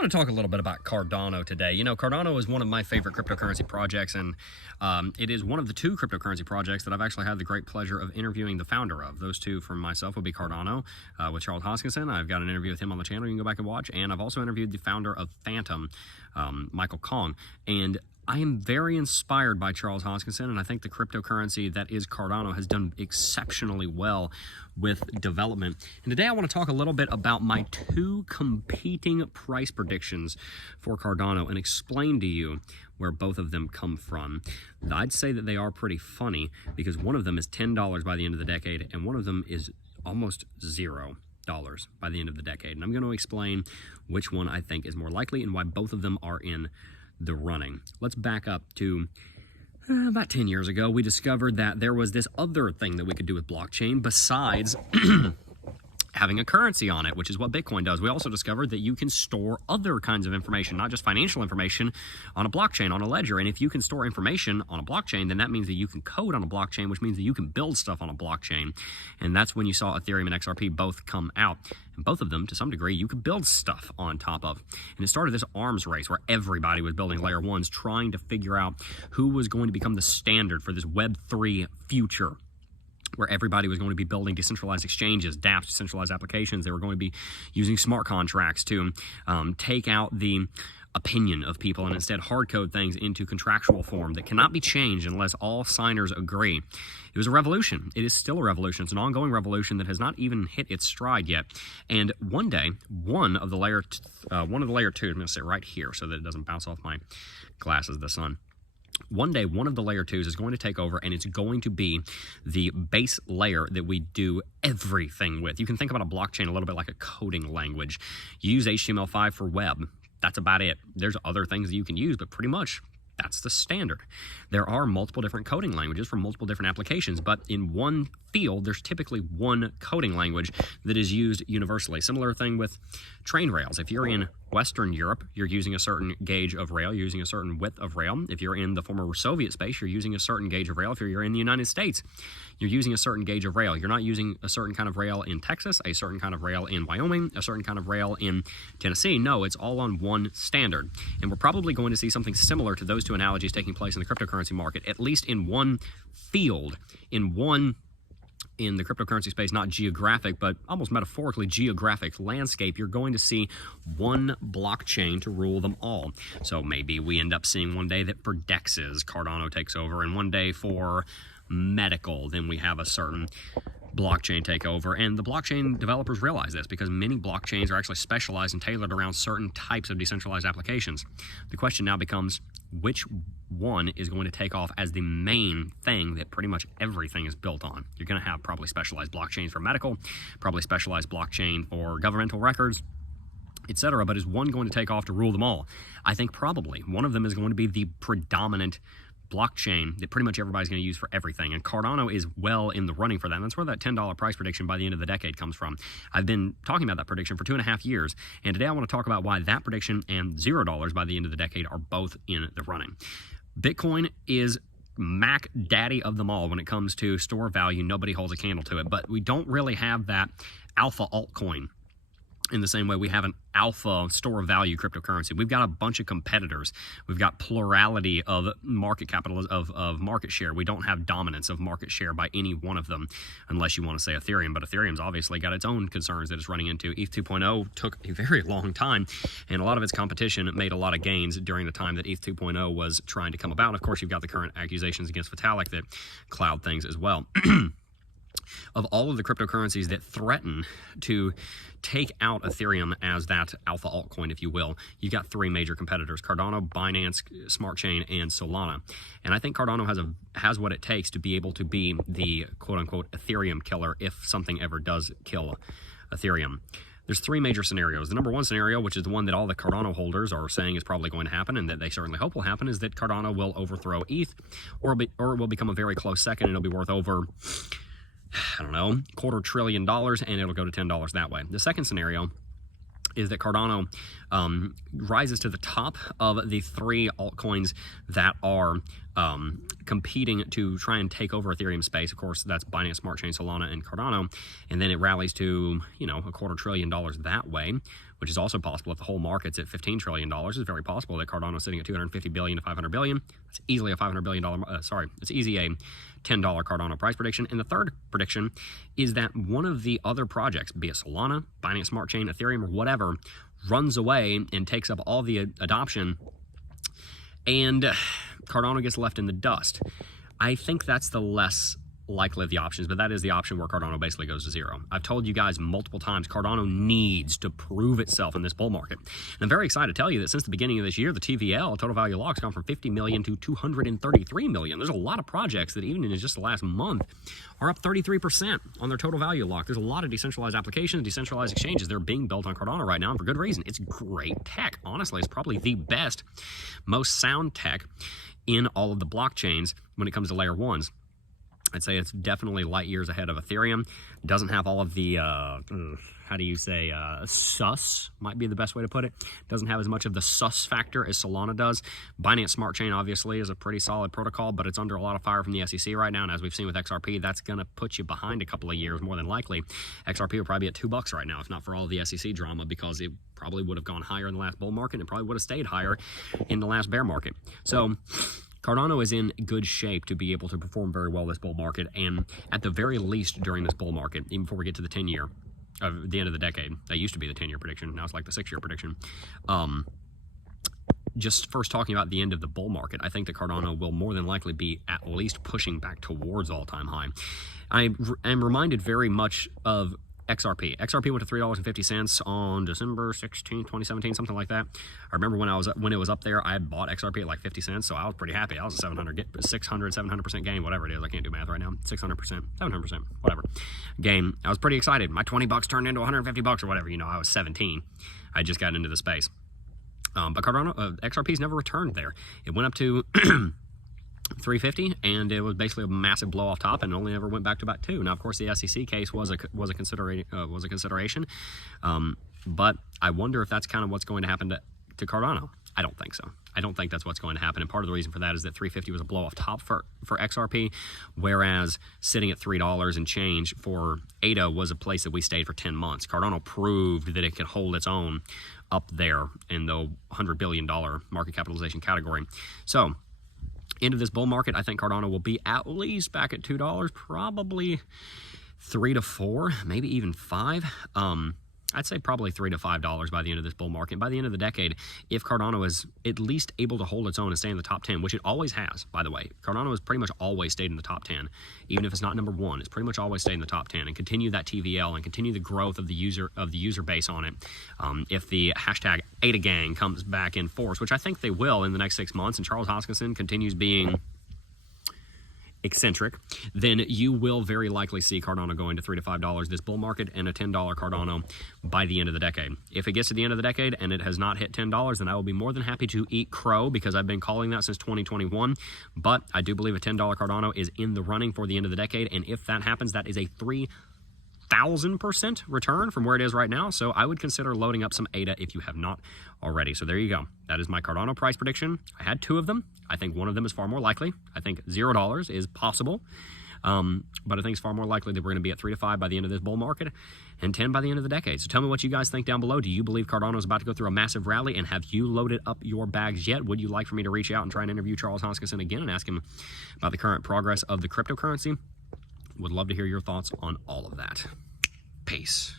I want to talk a little bit about Cardano today. You know, Cardano is one of my favorite cryptocurrency projects, and it is one of the two cryptocurrency projects that I've actually had the great pleasure of interviewing the founder of. Those two from myself would be Cardano with Charles Hoskinson. I've got an interview with him on the channel. You can go back and watch. And I've also interviewed the founder of Phantom, Michael Kong. And I am very inspired by Charles Hoskinson, and I think the cryptocurrency that is Cardano has done exceptionally well with development. And today I want to talk a little bit about my two competing price predictions for Cardano and explain to you where both of them come from. I'd say that they are pretty funny because one of them is $10 by the end of the decade, and one of them is almost $0 by the end of the decade. And I'm going to explain which one I think is more likely and why both of them are in the running. Let's back up to about 10 years ago. We discovered that there was this other thing that we could do with blockchain besides having a currency on it, which is what Bitcoin does. We also discovered that you can store other kinds of information, not just financial information, on a blockchain, on a ledger. And if you can store information on a blockchain, then that means that you can code on a blockchain, which means that you can build stuff on a blockchain. And that's when you saw Ethereum and XRP both come out. And both of them, to some degree, you could build stuff on top of. And it started this arms race where everybody was building layer ones, trying to figure out who was going to become the standard for this Web3 future, where everybody was going to be building decentralized exchanges, dApps, decentralized applications. They were going to be using smart contracts to take out the opinion of people and instead hard code things into contractual form that cannot be changed unless all signers agree. It was a revolution. It is still a revolution. It's an ongoing revolution that has not even hit its stride yet. And one day, one of the layer two, I'm going to sit right here so that it doesn't bounce off my glasses of the sun. One day, one of the layer twos is going to take over, and it's going to be the base layer that we do everything with. You can think about a blockchain a little bit like a coding language. You use HTML5 for web. That's about it. There's other things that you can use, but pretty much that's the standard. There are multiple different coding languages for multiple different applications, but in one field, there's typically one coding language that is used universally. Similar thing with train rails. If you're in Western Europe, you're using a certain gauge of rail, you're using a certain width of rail. If you're in the former Soviet space, you're using a certain gauge of rail. If you're in the United States, you're using a certain gauge of rail. You're not using a certain kind of rail in Texas, a certain kind of rail in Wyoming, a certain kind of rail in Tennessee. No, it's all on one standard. And we're probably going to see something similar to those two analogies taking place in the cryptocurrency market, at least in one field, in the cryptocurrency space, not geographic, but almost metaphorically geographic landscape. You're going to see one blockchain to rule them all. So maybe we end up seeing one day that for DEXs, Cardano takes over, and one day for medical, then we have a certain blockchain takeover. And the blockchain developers realize this because many blockchains are actually specialized and tailored around certain types of decentralized applications. The question now becomes, which one is going to take off as the main thing that pretty much everything is built on? You're going to have probably specialized blockchains for medical, probably specialized blockchain for governmental records, etc. But is one going to take off to rule them all? I think probably one of them is going to be the predominant blockchain that pretty much everybody's going to use for everything. And Cardano is well in the running for that. And that's where that $10 price prediction by the end of the decade comes from. I've been talking about that prediction for 2.5 years. And today I want to talk about why that prediction and $0 by the end of the decade are both in the running. Bitcoin is Mac Daddy of them all when it comes to store value. Nobody holds a candle to it. But we don't really have that alpha altcoin in the same way we have an alpha store of value cryptocurrency. We've got a bunch of competitors. We've got plurality of market capital, of market share. We don't have dominance of market share by any one of them, unless you want to say Ethereum. But Ethereum's obviously got its own concerns that it's running into. ETH 2.0 took a very long time, and a lot of its competition made a lot of gains during the time that ETH 2.0 was trying to come about. And of course, you've got the current accusations against Vitalik that cloud things as well. Of all of the cryptocurrencies that threaten to take out Ethereum as that alpha altcoin, if you will, you've got three major competitors: Cardano, Binance Smart Chain, and Solana. And I think Cardano has what it takes to be able to be the quote-unquote Ethereum killer if something ever does kill Ethereum. There's three major scenarios. The number one scenario, which is the one that all the Cardano holders are saying is probably going to happen and that they certainly hope will happen, is that Cardano will overthrow ETH, or it will become a very close second, and it'll be worth over, I don't know, $250 billion, and it'll go to $10 that way. The second scenario is that Cardano rises to the top of the three altcoins that are competing to try and take over Ethereum space. Of course, that's Binance Smart Chain, Solana, and Cardano. And then it rallies to, you know, $250 billion that way, which is also possible if the whole market's at $15 trillion. It's very possible that Cardano's sitting at $250 billion to $500 billion. It's easily a $500 billion, it's easy a $10 Cardano price prediction. And the third prediction is that one of the other projects, be it Solana, Binance Smart Chain, Ethereum, or whatever, runs away and takes up all the adoption, and Cardano gets left in the dust. I think that's the less likely of the options, but that is the option where Cardano basically goes to zero. I've told you guys multiple times, Cardano needs to prove itself in this bull market. And I'm very excited to tell you that since the beginning of this year, the TVL, total value locked, has gone from 50 million to 233 million. There's a lot of projects that even in just the last month are up 33% on their total value lock. There's a lot of decentralized applications, decentralized exchanges. They're being built on Cardano right now, and for good reason. It's great tech. Honestly, it's probably the best, most sound tech in all of the blockchains when it comes to layer ones. I'd say it's definitely light years ahead of Ethereum. Doesn't have all of the, how do you say, sus, might be the best way to put it. Doesn't have as much of the sus factor as Solana does. Binance Smart Chain, obviously, is a pretty solid protocol, but it's under a lot of fire from the SEC right now. And as we've seen with XRP, that's going to put you behind a couple of years, more than likely. XRP will probably be at $2 right now, if not for all of the SEC drama, because it probably would have gone higher in the last bull market and it probably would have stayed higher in the last bear market. So Cardano is in good shape to be able to perform very well this bull market, and at the very least during this bull market, even before we get to the 10-year, the end of the decade. That used to be the 10-year prediction. Now it's like the 6-year prediction. Just first talking about the end of the bull market, I think that Cardano will more than likely be at least pushing back towards all-time high. I am reminded very much of XRP. XRP went to $3.50 on December 16, 2017, something like that. I remember when it was up there, I had bought XRP at like 50 cents, so I was pretty happy. I was a 700% gain, whatever it is. I can't do math right now. 600%, 700%, whatever. Gain. I was pretty excited. My 20 bucks turned into 150 bucks or whatever. You know, I was 17. I just got into the space. But Cardano, XRP's never returned there. It went up to 350, and it was basically a massive blow off top, and only ever went back to about 2. Now, of course, the SEC case was a consideration, but I wonder if that's kind of what's going to happen to Cardano. I don't think so. I don't think that's what's going to happen, and part of the reason for that is that 350 was a blow off top for XRP, whereas sitting at $3 and change for ADA was a place that we stayed for 10 months. Cardano proved that it could hold its own up there in the $100 billion market capitalization category. So into this bull market, I think Cardano will be at least back at $2, probably $3 to $4, maybe even $5. I'd say probably $3 to $5 by the end of this bull market. By the end of the decade, if Cardano is at least able to hold its own and stay in the top 10, which it always has, by the way. Cardano has pretty much always stayed in the top 10. Even if it's not number 1, it's pretty much always stayed in the top 10, and continue that TVL and continue the growth of the user base on it. If the hashtag AdaGang comes back in force, which I think they will in the next 6 months, and Charles Hoskinson continues being eccentric, then you will very likely see Cardano going to $3 to $5 this bull market, and a $10 Cardano by the end of the decade. If it gets to the end of the decade and it has not hit $10, then I will be more than happy to eat crow, because I've been calling that since 2021. But I do believe a $10 Cardano is in the running for the end of the decade, and if that happens, that is a 3,000% return from where it is right now. So I would consider loading up some ADA if you have not already. So there you go. That is my Cardano price prediction. I had 2 of them. I think one of them is far more likely. I think $0 is possible. But I think it's far more likely that we're going to be at 3 to 5 by the end of this bull market, and 10 by the end of the decade. So tell me what you guys think down below. Do you believe Cardano is about to go through a massive rally, and have you loaded up your bags yet? Would you like for me to reach out and try and interview Charles Hoskinson again and ask him about the current progress of the cryptocurrency? Would love to hear your thoughts on all of that. Peace.